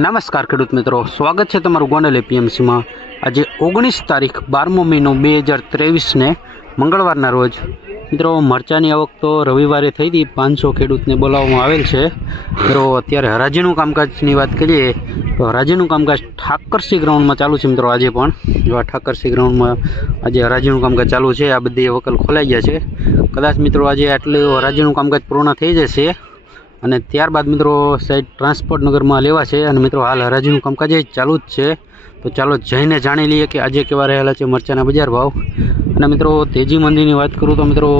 નમસ્કાર ખેડૂત મિત્રો. સ્વાગત છે તમારું ગોંડલ એપીએમસીમાં. આજે ઓગણીસ તારીખ બારમો મહિનો બે હજાર ત્રેવીસને મંગળવારના રોજ. મિત્રો, મરચાની આવક તો રવિવારે થઈ હતી. પાંચસો ખેડૂતને બોલાવવામાં આવેલ છે. મિત્રો, અત્યારે હરાજીનું કામકાજની વાત કરીએ, તો હરાજીનું કામકાજ ઠાકરસી ગ્રાઉન્ડમાં ચાલુ છે મિત્રો આજે પણ. એવા ઠાકરસી ગ્રાઉન્ડમાં આજે હરાજીનું કામકાજ ચાલુ છે, આ બધી વકલ ખોલાઈ ગયા છે. કદાચ મિત્રો આજે આટલું હરાજીનું કામકાજ પૂર્ણ થઈ જશે અને ત્યારબાદ મિત્રો સાઈડ ટ્રાન્સપોર્ટ નગરમાં લેવા છે અને મિત્રો હાલ હરાજીનું કામકાજ ચાલુ જ છે. તો ચાલો જઈને જાણી લઈએ કે આજે કેવા રહેલા છે મરચાના બજાર ભાવ. અને મિત્રો તેજી મંદીની વાત કરું તો મિત્રો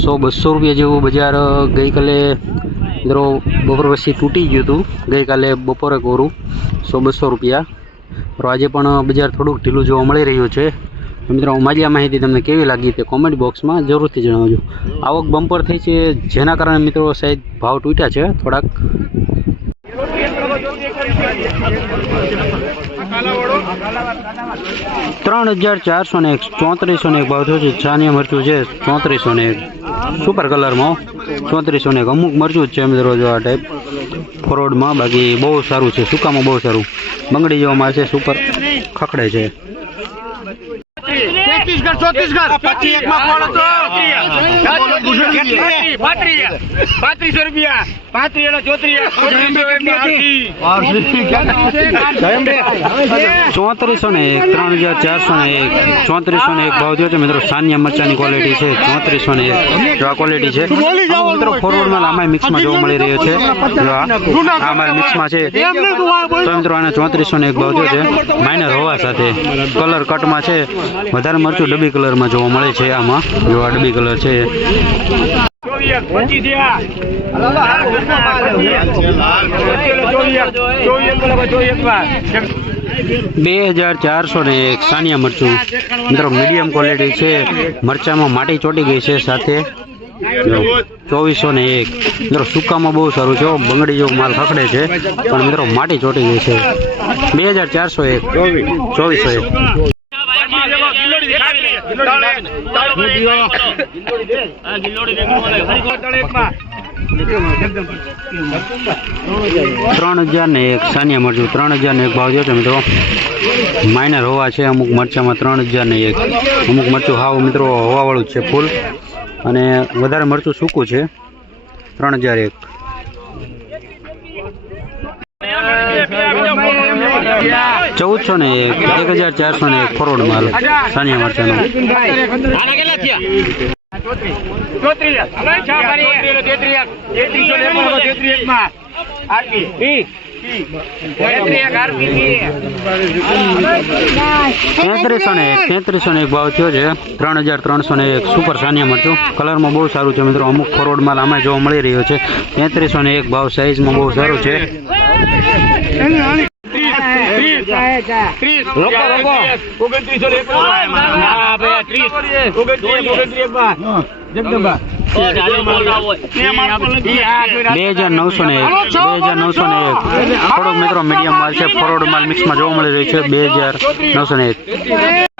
સો બસો રૂપિયા જેવું બજાર ગઈકાલે મિત્રો બપોર પછી તૂટી ગયું હતું. ગઈકાલે બપોરે કોરું સો બસો રૂપિયા. આજે પણ બજાર થોડુંક ઢીલું જોવા મળી રહ્યું છે. મિત્રો અમારી આ માહિતી તમને કેવી લાગી તે કોમેન્ટ બોક્સમાં જરૂરથી જણાવજો. આવક બમ્પર થઈ છે, જેના કારણે મિત્રો સાહેબ ભાવ તૂટ્યા છે, થોડાક. ત્રણ હજાર ચારસો ને એક, ચોત્રીસો ને એક ભાવ થયો છે, છાનિયા મરચું છે, ચોત્રીસો ને એક. સુપર કલરમાં ચોત્રીસો ને એક. અમુક મરચું જ છે મિત્રો, જો આ ટાઈપ ફોરવર્ડમાં બાકી બહુ સારું છે, સુકામાં બહુ સારું. બંગડી જેવા છે સુપર ખખડે છે. छत्तिसगढ छत्तिसगढ પાંત્રીસો રૂપિયા એનો ચોત્રીસ. ચોત્રીસો ને એક ત્રણ હજાર ચારસો ને એક ચોત્રીસો ને એક ભાવ જો છે મિત્રો. સાનિયા મરચાની ક્વોલિટી છે ચોત્રીસો ને એક. જો આ ક્વોલિટી છે મિત્રો ફોરવર્ડ માલ આમાં મિક્સમાં જોવા મળી રહ્યો છે. આમાં મિક્સમાં મિક્સમાં છે. તો મિત્રો આના ચોત્રીસો ને એક ભાવ જો છે. માઇનર હોવા સાથે. કલર કટમાં છે. વધારે મરચું ડબ્બી કલરમાં જોવા મળે છે આમાં. જોવા ડબી કલર છે. બે હજાર ચારસો ને એક સાનિયા મરચું. મિત્રો મીડિયમ ક્વોલિટી છે. મરચામાં માટી ચોટી ગઈ છે સાથે. ચોવીસો ને એક. મિત્રો સુકામાં બહુ સારું છે. બંગડી જેવો માલ ખકડે છે. પણ મિત્રો માટી ચોટી ગઈ છે. બે હજાર ચારસો એક. ચોવીસો એક. ત્રણ હજાર ને એક સાનિયા મરચું ત્રણ હજાર ને એક ભાવ જોશે મિત્રો. માઇનર હોવા છે અમુક મરચામાં ત્રણ હજાર ને એક. અમુક મરચું હાવ મિત્રો હોવાવાળું જ છે ફૂલ. અને વધારે મરચું સૂકું છે. ત્રણ હજાર એક. ચૌદસો ને એક એક હજાર ચારસો ને એક કરોડ માલ સાનિયા મરચાનો. તેત્રીસો ને એક તેત્રીસો ને એક ભાવ થયો છે. ત્રણ હજાર ત્રણસો ને એક સુપર સાનિયા મરચું. કલરમાં બહુ સારું છે મિત્રો. અમુક ફોરવર્ડ માલ આમાં જોવા મળી રહ્યો છે. તેત્રીસો ને એક ભાવ સાઇઝમાં બહુ સારું છે. બે હજાર નવસો ને એક બે હજાર નવસો ને એક થોડોક મિત્રો મીડિયમ માલ છે ફોરવર્ડ માલ મિક્સમાં જોવા મળી રહ્યો છે બે હજાર નવસો ને એક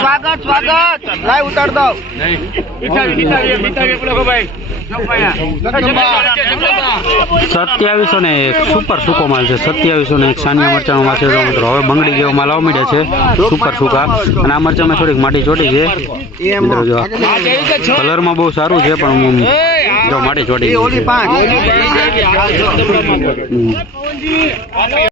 સ્વાગત સ્વાગત. લાઈ ઉતાર દો. સત્યાવીસો ને એક સુપર સૂકો માલ છે. સત્યાવીસો ને એક સાનિયા મરચાનો માલ છે મિત્રો. હવે બંગડી જેવો માલ આવવા માંડ્યા છે. સુપર સૂકા. અને આ મરચામાં થોડીક માટી ચોટી છે. મિત્રો જો કલરમાં બહુ સારું છે પણ જો માટી ચોટી છે.